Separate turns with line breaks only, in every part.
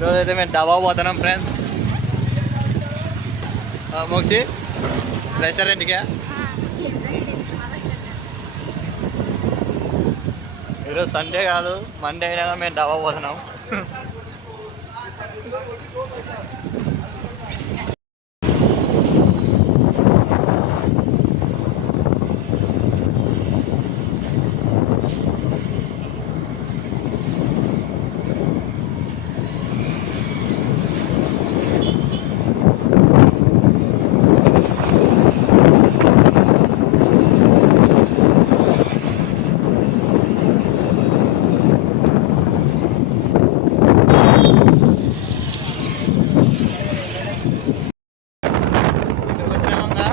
ఈరోజు అయితే మేము డబా పోతున్నాం ఫ్రెండ్స్ మోక్షి రెస్టారెంట్కే ఈరోజు సండే కాదు మండే అయినా మేము డబా పోతున్నాం ఇక్కడికి వచ్చినామంగా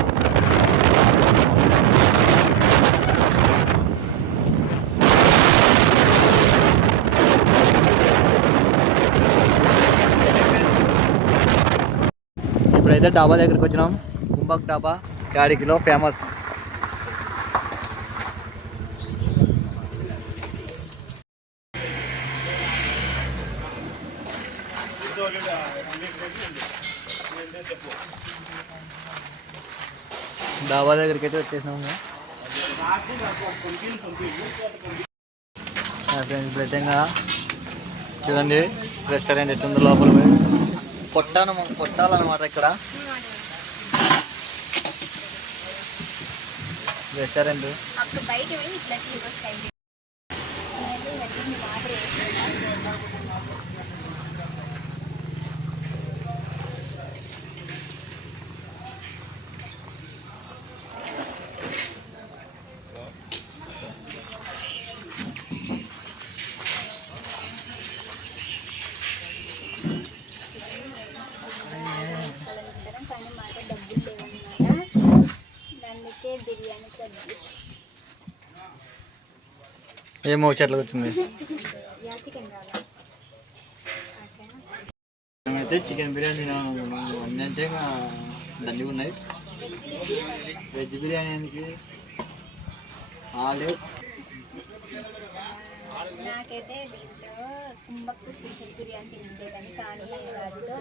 ఇప్పుడైతే డాబా దగ్గరికి వచ్చినాం. కుంభక్ డాబా. కాడికిలో ఫేమస్. డాబా దగ్గరికి అయితే వచ్చేసినాము ఫ్రెండ్స్ ప్రత్యేకంగా చూడండి రెస్టారెంట్ ఎట్టుందో లోపల పోయి. కొట్టాను కొట్టాలన్నమాట ఇక్కడ. రెస్టారెంట్.
అక్కడ బయట పోయి ఇట్లా
ఏమో చెట్లకు వచ్చింది. మేమైతే చికెన్ బిర్యానీ తినాలనుకున్నాం అన్నీ అంటే దండి ఉన్నాయి. వెజ్ బిర్యానీకి హాలిడేస్.
నాకైతే కుంభకు స్పెషల్ బిర్యానీ తింటేదని కానీ వాటితో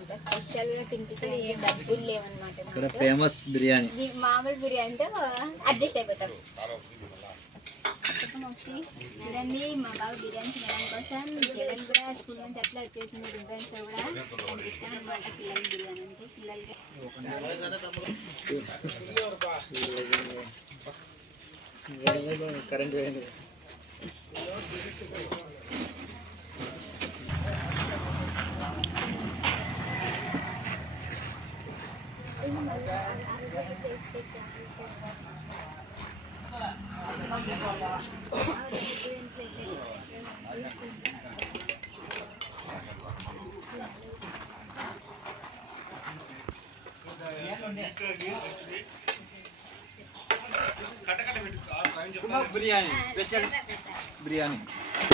ఇంకా స్పెషల్గా తింటే ఏ డబ్బులు లేవన్నమాట
ఇక్కడ ఫేమస్ బిర్యానీ.
మామూలు బిర్యానీతో అడ్జస్ట్ అయిపోతాం. చెప్పు మోక్షి చూడండి మా బాబు బిర్యానీ తినడం కోసం జగన్ కూడా స్కూల్ నుంచి అట్లా వచ్చేసింది రిబ్బన్స్ కూడా. ఇష్టం అనమాట పిల్లల బిర్యానీ అంటే పిల్లలకి.
కరెంట్ పోయింది. బిర్యానీ. బిర్యానీ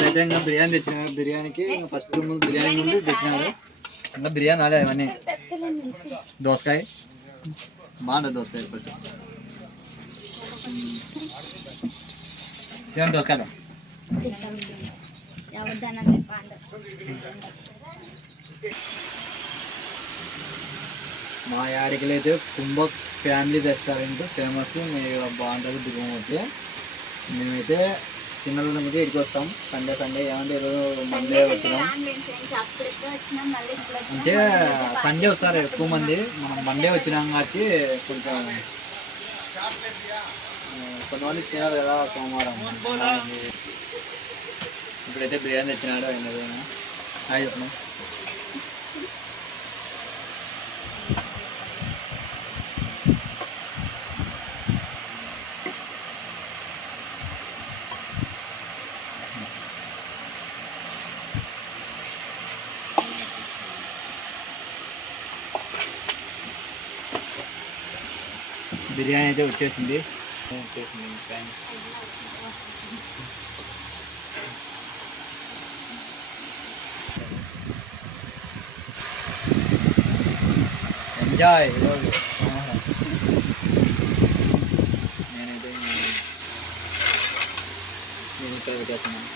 అయితే ఇంకా బిర్యానీ తెచ్చిన బిర్యానీకి ఇంకా ఫస్ట్ ముందు బిర్యానీ ముందు తెచ్చినారు. ఇంకా బిర్యానీ రాలే అవన్నీ. దోసకాయ. బాగుంటుంది దోసకాయ ఫస్ట్. ఏం దోసకాయలు మా యాడికి అయితే కుంభ ఫ్యామిలీ రెస్టారెంట్ ఫేమస్ మీరు బాగుంటుంది దిగుమతి. మేమైతే తినాలని బట్టి ఇక్కడికి వస్తాం. సండే సండే ఏమంటే ఈరోజు మండే వచ్చినాం అంటే సండే వస్తారు ఎక్కువ మంది. మనం మండే వచ్చినాం కాబట్టి కొంచెం కొంతమంది తినాలి కదా సోమవారం. ఇప్పుడైతే బిర్యానీ తెచ్చినాడు ఆయన హాయ్ చెప్పిన బిర్యానీ అయితే వచ్చేసింది. వచ్చేసింది థ్యాంక్స్ ఎంజాయ్ ఈరోజు. నేనైతే నేను ఇక్కడ పెట్టేస్తున్నాను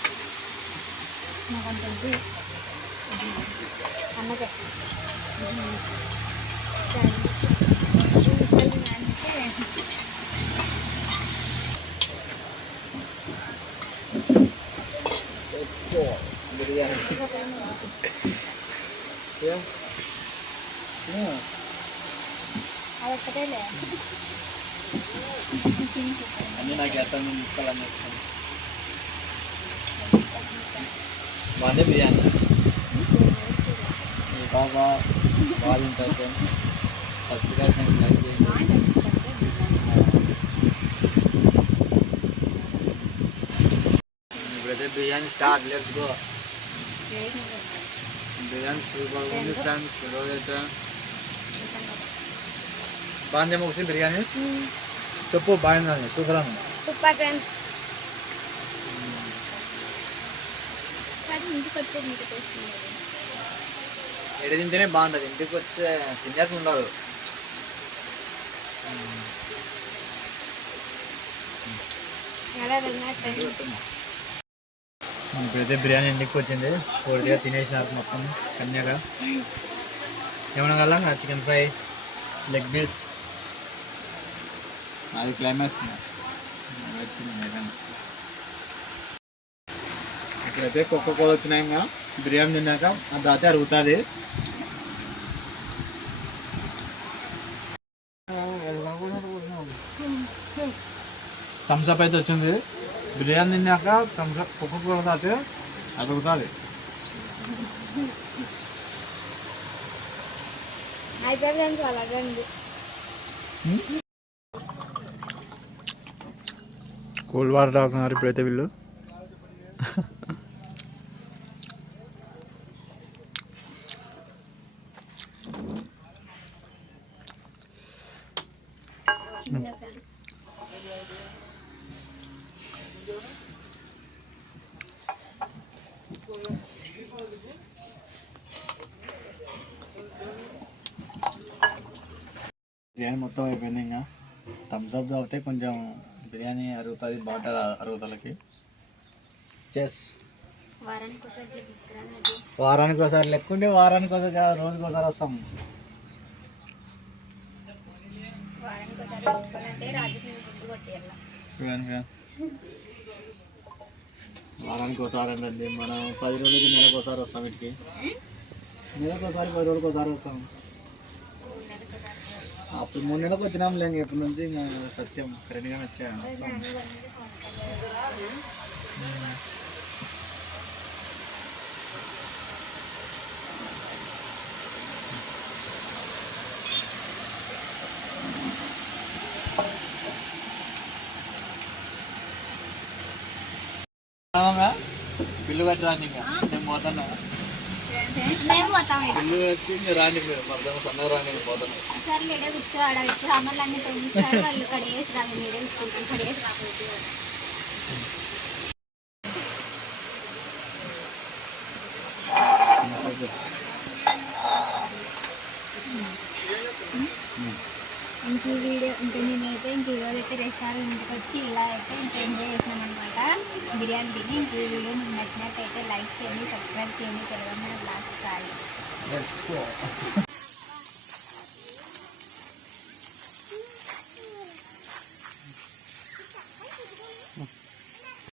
నాకు అంత వద్దు. అన్నదే
బిర్యానీ
అదొక్కటేలే
అన్నీ నాకు ఎత్తాను ముక్కలన్నీ బాగుంది బిర్యానీ ఈ బాబా బాగా తింటారు పచ్చిగా లైక్ చేయండి biryani start let's go biryani super ఉంది ఫ్రెండ్స్ ఈరోజైతే బాగుంది ముగిసి బిర్యానీ చెప్పు బాగుంది సూపర్ ఉంది
సూపర్ ఫ్రెండ్స్
ఎడ తింటేనే బాగుంటుంది ఇంటికి వచ్చే తినేది ఉండదు
ఎలా
ఇప్పుడైతే బిర్యానీ ఇంటికి వచ్చింది? పూర్తిగా తినేసినారు మొత్తం కన్యాగా. ఏమన్నా కల్లా చికెన్ ఫ్రై లెగ్ పీస్ అది క్లైమాక్స్ ఇక్కడైతే కుక్క కూర వచ్చినాయి ఇంకా. బిర్యానీ తిన్నాక అది అయితే అరుగుతుంది. థమ్స్అప్ అయితే వచ్చింది. బిర్యానీ తిన్నాక థమ్స్అప్ కుక్క కూర తాగితే అరుగుతుంది
అయిపోయి ఫ్రెండ్స్ అలాగే ఉంది
కూల్ వాటర్ తాగుతున్నారు ఇప్పుడైతే వీళ్ళు. బిర్యానీ మొత్తం అయిపోయింది ఇంకా. థమ్స్అప్ తాగితే కొంచెం బిర్యానీ అరుగుతుంది బాటర్ అరుగుదలకి చెస్
వారానికి ఒకసారి
లెక్కుంటే వారానికి ఒకసారి కాదు రోజుకి ఒకసారి వస్తాం.
వారానికి ఒకసారి
చూడండి వారానికి అండి మనం పది రోజులకి నెలకు ఒకసారి వస్తాం వీటికి నెలకు ఒకసారి పది రోజులకి ఒకసారి వస్తాం. మూడు నెలలకు వచ్చినాం లేండి ఎప్పటి నుంచి సత్యం. కరెక్ట్గా వచ్చాను పిల్లు బిల్లు ఇంకా నేను పోతాను. మీరు మధ్యాహ్నం సన్నగా రాండి నేను పోతాను
ఒకసారి లేడే కూర్చో ఆడ వచ్చి అమ్మలు అన్ని తొమ్మిదిసారి వాళ్ళు కడిగేసి రాము మీరే కూర్చుంటాం కడిగేసి రాకపోతే ఇంక ఈ వీడియో ఇంకా నేనైతే ఇంక ఈరోజు అయితే రెస్టారెంట్కి వచ్చి ఇలా అయితే ఇంక ఎంజాయ్ చేసామన్నమాట బిర్యానీ తిని ఇంక ఈ వీడియో మీకు నచ్చినట్టయితే లైక్ చేయండి సబ్స్క్రైబ్ చేయండి. తెలంగాణ బ్లాగ్ సాయి